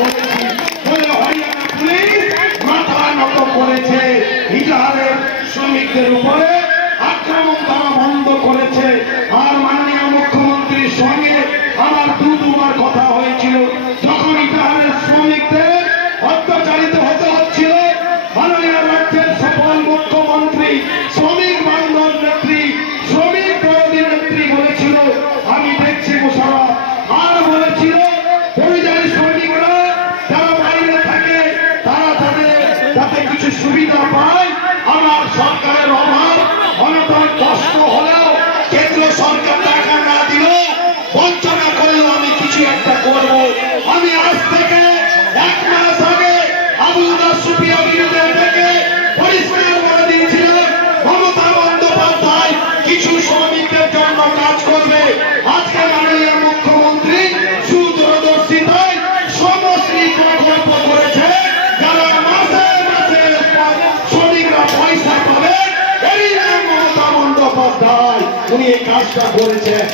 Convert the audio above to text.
করেছি বলে হরিয়ানা পুলিশ মাথা নত করেছে। ইটাহারের শ্রমিকদের উপরে আক্রমণ করা বন্ধ করেছে। আর মাননীয় মুখ্যমন্ত্রীর সঙ্গে আমার দুবার কথা হয়েছিল। যখন ইটাহারের শ্রমিকদের অত্যাচারিত হতে হচ্ছিল, মাননীয় রাজ্যের সফল মুখ্যমন্ত্রী শ্রমিক বান্ধব নেত্রী, শ্রমিক বিরোধী নেত্রী বলেছিল আমি দেখছি মুশারফ। আর বলেছিল পরিযায়ী শ্রমিকরা যারা বাইরে থাকে তারা যাতে কিছু সুবিধা পায়। আমার সরকারের অভাব অনটন কষ্ট হলেও কেন্দ্র সরকার টাকা না দিলেও বঞ্চনা করলেও আমি কিছু একটা করব। আমি আজ থেকে 1 মাস আগে আবুলদার সুফিয়া বিরোধী থেকে পরিষ্কার করে দিয়েছিলাম মমতা বন্দ্যোপাধ্যায় কিছু শ্রমিকদের জন্য কাজ করবে। আজকে মাননীয় মুখ্যমন্ত্রী সুদূরদর্শিতায় শ্রমশ্রী প্রকল্প করেছে, যারা মাসে মাসে শ্রমিকরা পয়সা পাবে। এই নাম মমতা বন্দ্যোপাধ্যায়, উনি এই কাজটা করেছেন।